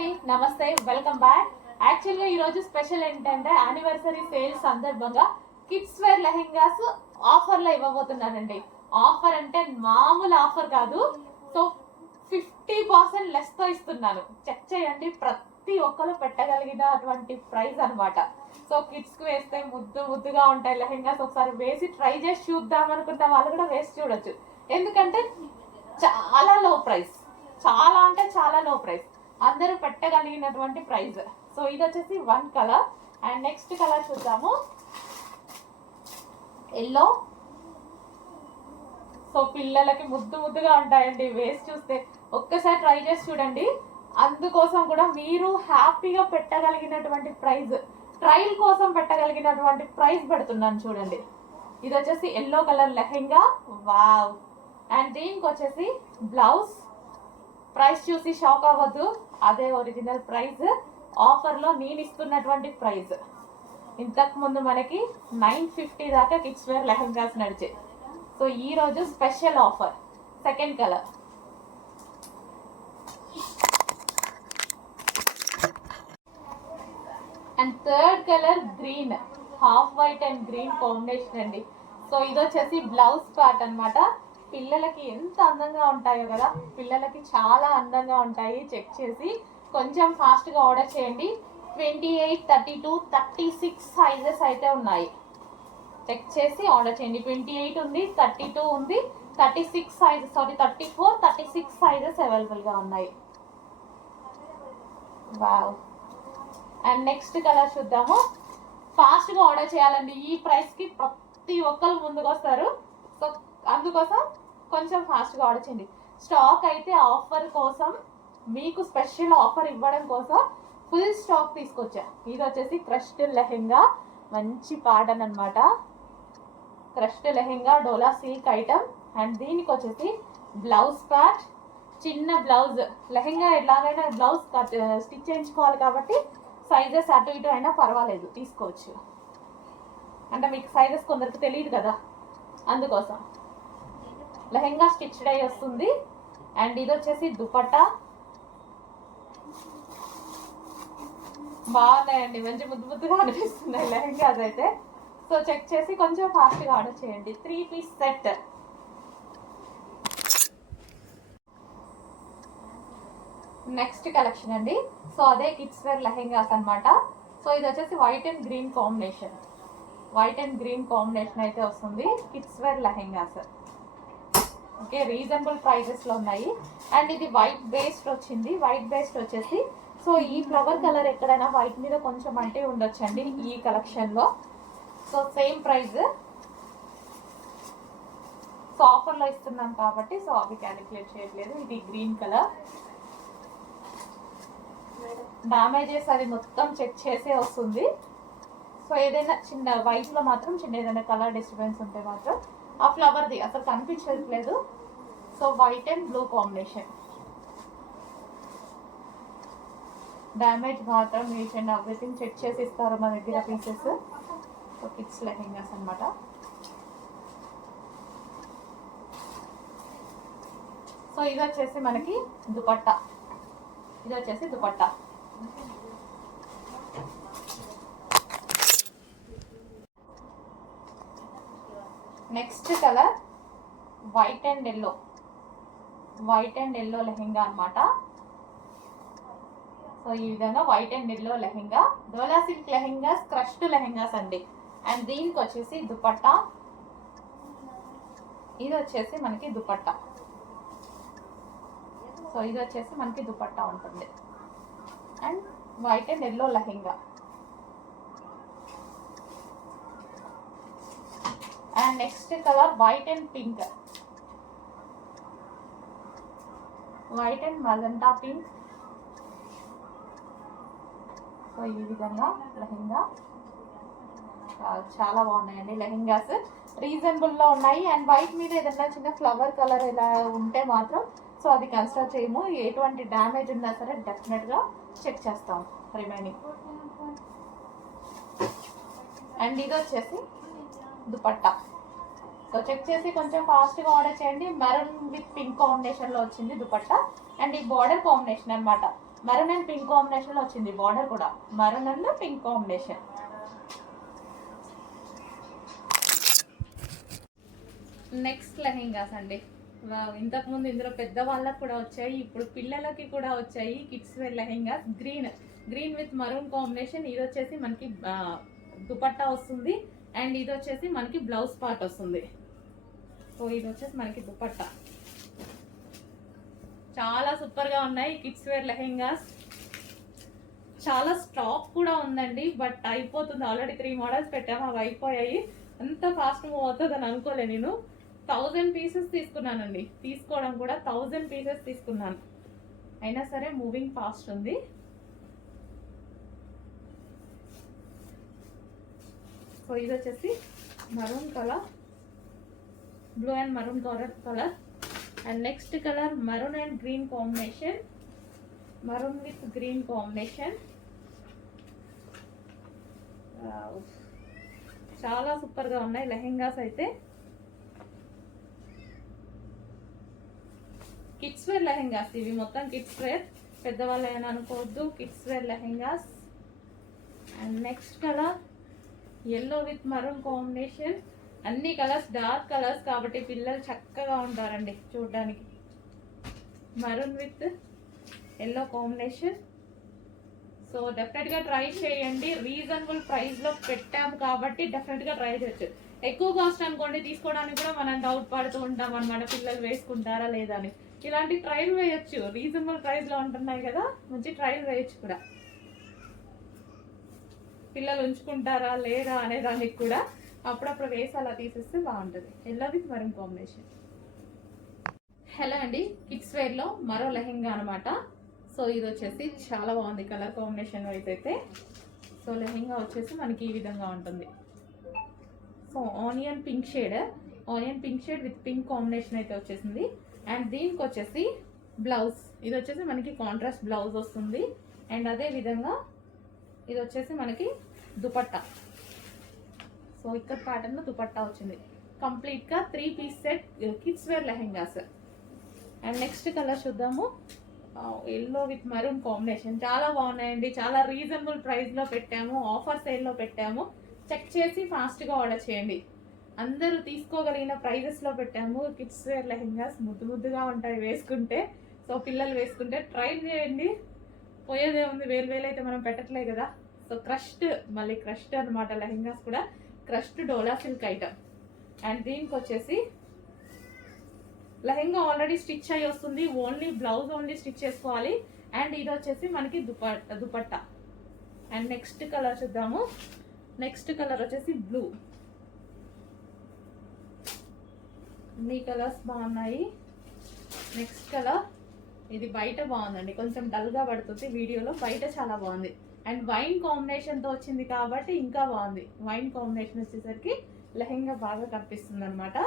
అండి, నమస్తే, welcome back. యాక్చువల్గా ఈరోజు స్పెషల్ ఏంటంటే యానివర్సరీ సేల్ సందర్భంగా కిడ్స్ వేర్ లెహెంగాస్ ఆఫర్లో ఇవ్వబోతున్నానండి. ఆఫర్ అంటే మామూలు ఆఫర్ కాదు. సో 50% లెస్తో ఇస్తున్నాను. చెక్ చేయండి, ప్రతి ఒక్కరు పెట్టగలిగిన అటువంటి ప్రైస్ అనమాట. సో కిడ్స్కి వేస్తే ముద్దుగా ఉంటాయి లెహెంగాస్. ఒకసారి వేసి ట్రై చేసి చూద్దాం అనుకుంటే వాళ్ళు కూడా వేసి చూడొచ్చు. ఎందుకంటే చాలా లో ప్రైస్, చాలా అంటే చాలా లో ప్రైస్, అందరూ పెట్టగలిగినటువంటి ప్రైస్. సో ఇది వచ్చేసి one colour. And next colour చూద్దాము, ఎల్లో. సో పిల్లలకి ముద్దుగా ఉంటాయండి, వేసి చూస్తే ఒక్కసారి ట్రై చేసి చూడండి. అందుకోసం కూడా మీరు హ్యాపీగా పెట్టగలిగినటువంటి ప్రైస్, ట్రయల్ కోసం పెట్టగలిగినటువంటి ప్రైస్ పెడుతున్నాను చూడండి. ఇది వచ్చేసి yellow colour lehenga, wow. And దీనికి వచ్చేసి బ్లౌజ్. ప్రైస్ చూసి షాక్ అవ్వద్దు, అదే ఒరిజినల్ ప్రైస్. ఆఫర్లో నేను ఇస్తున్నటువంటి ప్రైస్. ఇంతకు ముందు మనకి 950 దాకా కిడ్స్ వేర్ లెహెంగాస్ నడిచాయి. సో ఈరోజు special offer. Second colour, and third colour green, half white and green combination అండి. సో ఇది వచ్చేసి బ్లౌజ్ పార్ట్ అనమాట. పిల్లలకి ఎంత అందంగా ఉంటాయో కదా, పిల్లలకి చాలా అందంగా ఉంటాయి. చెక్ చేసి కొంచెం ఫాస్ట్గా ఆర్డర్ చేయండి. 28, 32, 36 సైజెస్ అయితే ఉన్నాయి. చెక్ చేసి ఆర్డర్ చేయండి. 28 ఉంది, 32 ఉంది, 36 సైజ్, 34, 36 సైజెస్ అవైలబుల్గా ఉన్నాయి. వావ్. అండ్ నెక్స్ట్ కలర్ చూద్దాము. ఫాస్ట్గా ఆర్డర్ చేయాలండి, ఈ ప్రైస్కి ప్రతి ఒక్కరు ముందుకు వస్తారు. సో అందుకోసం కొంచెం ఫాస్ట్గా ఆర్డర్ చేయండి. స్టాక్ అయితే ఆఫర్ కోసం, మీకు స్పెషల్ ఆఫర్ ఇవ్వడం కోసం ఫుల్ స్టాక్ తీసుకొచ్చా. ఇది వచ్చేసి క్రష్డ్ లెహెంగా, మంచి ప్యాటర్న్ అనమాట. Crushed lehenga, dola silk item. And దీనికి వచ్చేసి బ్లౌజ్ పార్ట్, చిన్న బ్లౌజ్. లెహెంగా ఎలాగైనా బ్లౌజ్ స్టిచ్ చేయించుకోవాలి కాబట్టి సైజెస్ అటు ఇటు అయినా పర్వాలేదు, తీసుకోవచ్చు. అంటే మీకు సైజెస్ కొందరికి తెలియదు కదా, అందుకోసం. లెహెంగా స్టిచ్డ్ అయి వస్తుంది. అండ్ ఇది వచ్చేసి దుపట్టా. బాగున్నాయండి, మంచి ముద్దుగా అనిపిస్తున్నాయి లెహెంగాస్ అయితే. సో చెక్ చేసి కొంచెం ఫాస్ట్గా ఆర్డర్ చేయండి. 3 పీస్ సెట్. నెక్స్ట్ కలెక్షన్ అండి. సో అదే కిడ్స్ వేర్ లెహెంగాస్ అనమాట. సో ఇది వచ్చేసి white and green combination. White and green combination అయితే వస్తుంది kids wear lehengas. Okay, reasonable ప్రైజెస్లో ఉన్నాయి. అండ్ ఇది వైట్ బేస్డ్ వచ్చింది. వైట్ బేస్డ్ వచ్చేసి, సో ఈ ఫ్లవర్ కలర్ ఎక్కడైనా వైట్ మీద కొంచెం అంటే ఉండొచ్చండి ఈ కలెక్షన్లో. So same price. సో ఆఫర్లో ఇస్తున్నాం కాబట్టి సో అవి క్యాలిక్యులేట్ చేయట్లేదు. ఇది గ్రీన్ కలర్. డ్యామేజెస్ అది మొత్తం చెక్ చేసే వస్తుంది. సో ఏదైనా చిన్న వైట్లో మాత్రం చిన్న ఏదైనా కలర్ డిస్టర్బెన్స్ ఉంటే మాత్రం ఆ ఫ్లవర్ది అసలు కనిపించట్లేదు. So white and blue combination. Damage మాత్రం ఈచ్ అండ్ ఎవ్రీథింగ్ చెక్ చేసి ఇస్తారు మా దగ్గర పీసెస్. సో కిడ్స్ లెహెంగాస్ అనమాట. సో ఇది వచ్చేసి మనకి దుపట్టా. ఇది వచ్చేసి dupatta. Next colour white and yellow. White and yellow lehenga అనమాట. సో ఈ విధంగా white and yellow lehenga, dola silk lehengas, crushed lehengas అండి. అండ్ దీనికి వచ్చేసి దుపట్టా. ఇది వచ్చేసి మనకి దుపట్టా. సో ఇది వచ్చేసి మనకి దుపట్టా ఉంటుంది. And white and yellow lehenga. And next colour white and pink. White and magenta pink. So ఈ విధంగా లెహెంగా. చాలా బాగున్నాయండి లెహెంగాస్, రీజనబుల్లో ఉన్నాయి. అండ్ వైట్ మీద ఏదైనా చిన్న ఫ్లవర్ కలర్ ఇలా ఉంటే మాత్రం సో అది కన్సిడర్ చేయము. ఎటువంటి డ్యామేజ్ ఉన్నా సరే డెఫినెట్గా చెక్ చేస్తాం రిమైనింగ్. అండ్ ఇది వచ్చేసి దుపట్టా. సో చెక్ చేసి కొంచెం ఫాస్ట్గా ఆర్డర్ చేయండి. మెరూన్ విత్ పింక్ కాంబినేషన్లో వచ్చింది దుపట్టా. అండ్ ఈ బార్డర్ కాంబినేషన్ అనమాట. మెరూన్ అండ్ పింక్ కాంబినేషన్ లో వచ్చింది. బార్డర్ కూడా maroon and pink combination. Next lehengas అండి. ఇంతకుముందు ఇందులో పెద్ద వాళ్ళకి కూడా వచ్చాయి, ఇప్పుడు పిల్లలకి కూడా వచ్చాయి. Kids wear lehengas green with maroon combination. ఇది వచ్చేసి మనకి దుపట్టా వస్తుంది అండ్ ఇది వచ్చేసి మనకి బ్లౌజ్ పార్ట్ వస్తుంది. సో ఇది వచ్చేసి మనకి దుపట్టా. చాలా సూపర్ గా ఉన్నాయి కిడ్స్ వేర్ లెహెంగాస్. చాలా స్టాక్ కూడా ఉందండి, బట్ అయిపోతుంది. ఆల్రెడీ 3 మోడల్స్ పెట్టాము, అవి అయిపోయాయి. అంత ఫాస్ట్ మూవ్ అవుతుంది అని అనుకోలే. నేను 1000 పీసెస్ తీసుకున్నానండి. తీసుకోవడం కూడా 1000 పీసెస్ తీసుకున్నాను, అయినా సరే మూవింగ్ ఫాస్ట్ ఉంది. సో ఇది వచ్చేసి maroon colour, blue and maroon colour. And next colour maroon and green combination, maroon with green combination. చాలా సూపర్ గా ఉన్నాయి లెహెంగాస్ అయితే. కిడ్స్ వేర్ లెహెంగాస్ ఇవి మొత్తం కిడ్స్ వేర్, పెద్దవాళ్ళు ఏమైనా అనుకోవద్దు. Kids wear lehengas. And next colour yellow with maroon combination. అన్ని కలర్స్ డార్క్ కలర్స్ కాబట్టి పిల్లలు చక్కగా ఉంటారండి చూడడానికి. Maroon with yellow combination. So definite గా ట్రై చేయండి. రీజనబుల్ ప్రైస్ లో పెట్టాము కాబట్టి డెఫినెట్ గా ట్రై చేయొచ్చు. ఎక్కువ కాస్ట్ అనుకోండి తీసుకోవడానికి కూడా మనం డౌట్ పడుతూ ఉంటాం అనమాట, పిల్లలు వేసుకుంటారా లేదా అని. ఇలాంటి ట్రైల్ వేయొచ్చు, రీజనబుల్ ప్రైస్ లో ఉంటున్నాయి కదా, మంచి ట్రైల్ వేయొచ్చు కూడా. పిల్లలు ఉంచుకుంటారా లేదా అనే దానికి కూడా అప్పుడప్పుడు వేసి అలా తీసేస్తే బాగుంటుంది. Yellow with maroon combination. Hello అండి, కిడ్స్ వేర్ లో మరో లెహెంగా అనమాట. సో ఇది వచ్చేసి చాలా బాగుంది కలర్ కాంబినేషన్ వైజ్ అయితే. సో లెహెంగా వచ్చేసి మనకి ఈ విధంగా ఉంటుంది. So onion pink shade with pink combination అయితే వచ్చేసింది. అండ్ దీనికి వచ్చేసి బ్లౌజ్, ఇది వచ్చేసి మనకి కాంట్రాస్ట్ బ్లౌజ్ వస్తుంది. అండ్ అదే విధంగా ఇది వచ్చేసి మనకి దుపట్టా. సో ఇక్కడ ప్యాటర్న్ లో దుపట్టా వచ్చింది. కంప్లీట్ గా 3 piece set kids wear lehengas. And next colour చూద్దాము. Yellow with maroon combination. చాలా బాగున్నాయండి, చాలా రీజనబుల్ ప్రైస్ లో పెట్టాము, ఆఫర్ సేల్ లో పెట్టాము. చెక్ చేసి ఫాస్ట్ గా ఆర్డర్ చేయండి. అందరూ తీసుకోగలిగిన ప్రైజెస్ లో పెట్టాము. కిడ్స్ వేర్ లెహెంగాస్ ముద్దుగా ఉంటాయి వేసుకుంటే. సో పిల్లలు వేసుకుంటే ట్రై చేయండి. పోయేదే ఉంది, వేలు అయితే మనం పెట్టట్లే కదా. సో క్రష్డ్ అనమాట లెహెంగాస్ కూడా. Crushed dola silk item. And దీనికి వచ్చేసి లెహెంగా ఆల్రెడీ స్టిచ్ అయ్యి వస్తుంది, ఓన్లీ బ్లౌజ్ ఓన్లీ స్టిచ్ చేసుకోవాలి. అండ్ ఇది వచ్చేసి మనకి దుపట్టా. అండ్ నెక్స్ట్ కలర్ చూద్దాము. నెక్స్ట్ కలర్ వచ్చేసి బ్లూ. అన్ని కలర్స్ బాగున్నాయి. నెక్స్ట్ కలర్ ఇది బయట బాగుందండి, కొంచెం డల్ గా పడుతుంది వీడియోలో, బయట చాలా బాగుంది. అండ్ వైన్ కాంబినేషన్ తో వచ్చింది కాబట్టి ఇంకా బాగుంది. వైన్ కాంబినేషన్ వచ్చేసరికి లెహెంగా బాగా కనిపిస్తుంది అనమాట.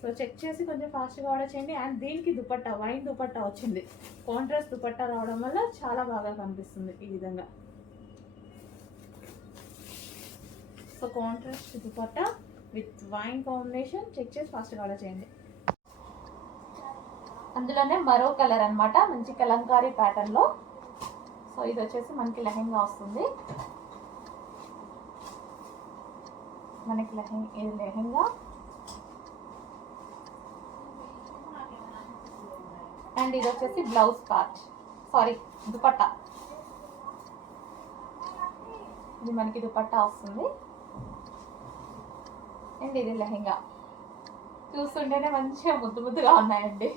సో చెక్ చేసి కొంచెం ఫాస్ట్గా ఆర్డర్ చేయండి. అండ్ దీనికి దుపట్టా, వైన్ దుపట్టా వచ్చింది. కాంట్రాస్ట్ దుపట్టా రావడం వల్ల చాలా బాగా కనిపిస్తుంది ఈ విధంగా. So contrast dupatta with wine combination. Check చేసి ఫాస్ట్గా ఆర్డర్ చేయండి. అందులోనే మరో కలర్ అనమాట, మంచి కలంకారీ ప్యాటర్న్ లో. సో ఇది వచ్చేసి మనకి లెహెంగా వస్తుంది. మనకి ఇది లెహెంగా. అండ్ ఇది వచ్చేసి బ్లౌజ్ పార్ట్, దుపట్టా. ఇది మనకి దుపట్టా వస్తుంది. అండ్ ఇది లెహెంగా. చూస్తుంటేనే మంచిగా ముద్దుగా ఉన్నాయండి.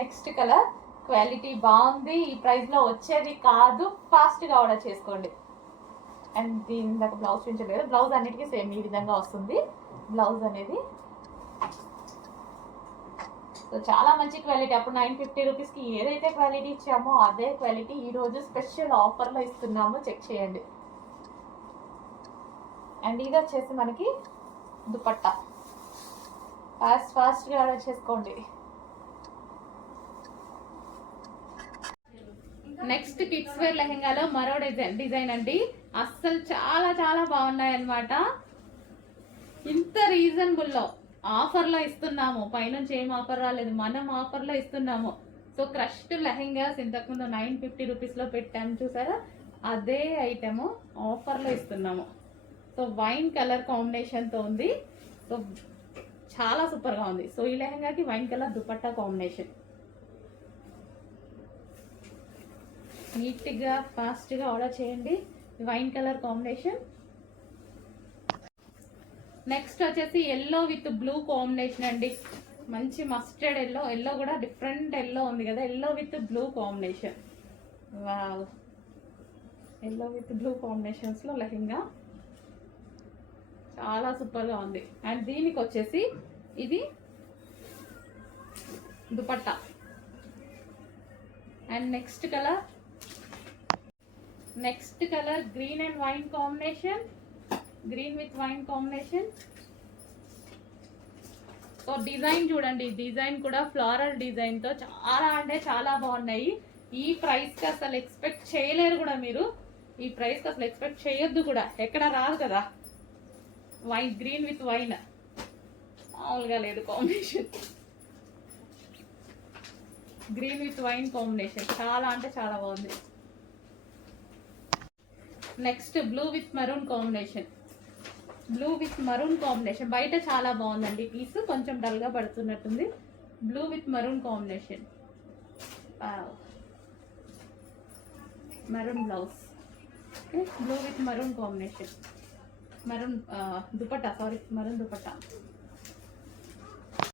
నెక్స్ట్ కలర్ క్వాలిటీ బాగుంది, ఈ ప్రైస్ లో వచ్చేది కాదు, ఫాస్ట్ గా ఆర్డర్ చేసుకోండి. అండ్ దీని దాకా బ్లౌజ్ చూపించలేదు. బ్లౌజ్ అన్నిటికీ సేమ్ ఈ విధంగా వస్తుంది బ్లౌజ్ అనేది. సో చాలా మంచి క్వాలిటీ. అప్పుడు 950 రూపీస్కి ఏదైతే క్వాలిటీ ఇచ్చామో అదే క్వాలిటీ ఈరోజు స్పెషల్ ఆఫర్లో ఇస్తున్నాము, చెక్ చేయండి. అండ్ ఇది వచ్చేసి మనకి దుపట్టా. ఫాస్ట్గా ఆర్డర్ చేసుకోండి. నెక్స్ట్ కిడ్స్ వేర్ లెహెంగాలో మరో డిజైన్ అండి. అస్సలు చాలా బాగున్నాయి అన్నమాట. ఇంత రీజనబుల్లో ఆఫర్లో ఇస్తున్నాము. పైనుంచి ఏం ఆఫర్ రాలేదు, మనం ఆఫర్లో ఇస్తున్నాము. సో సో క్రష్డ్ లెహెంగాస్ ఇంతకుముందు 950 రూపీస్లో పెట్టాము చూసారా, అదే ఐటెము ఆఫర్లో ఇస్తున్నాము. సో వైన్ కలర్ కాంబినేషన్తో ఉంది. సో చాలా సూపర్గా ఉంది. సో ఈ లెహెంగాకి వైన్ కలర్ దుపట్టా కాంబినేషన్. నీట్గా ఫాస్ట్గా ఆర్డర్ చేయండి. Wine colour combination. నెక్స్ట్ వచ్చేసి ఎల్లో విత్ బ్లూ కాంబినేషన్ అండి. మంచి మస్టర్డ్ ఎల్లో. ఎల్లో కూడా డిఫరెంట్ ఎల్లో ఉంది కదా, yellow with blue combination. Wow, yellow with blue కాంబినేషన్స్లో లెహెంగా చాలా సూపర్గా ఉంది. అండ్ దీనికి వచ్చేసి ఇది dupatta. And next colour green and wine combination. Green with wine combination. So design చూడండి, డిజైన్ కూడా ఫ్లోరల్ డిజైన్తో చాలా అంటే చాలా బాగున్నాయి. ఈ ప్రైస్కి అసలు ఎక్స్పెక్ట్ చేయలేరు కూడా మీరు. ఈ ప్రైస్కి అసలు ఎక్స్పెక్ట్ చేయొద్దు కూడా, ఎక్కడ రాదు కదా. వైన్, గ్రీన్ విత్ వైన్ మామూలుగా లేదు combination. Green with wine combination చాలా అంటే చాలా బాగుంది. Next blue with maroon combination. Blue with maroon combination బయట చాలా బాగుందండి. పీస్ కొంచెం డల్గా పడుతున్నట్టుంది. Blue with maroon combination. Maroon blouse. Okay, blue with maroon combination. Maroon dupatta, sorry, maroon dupatta.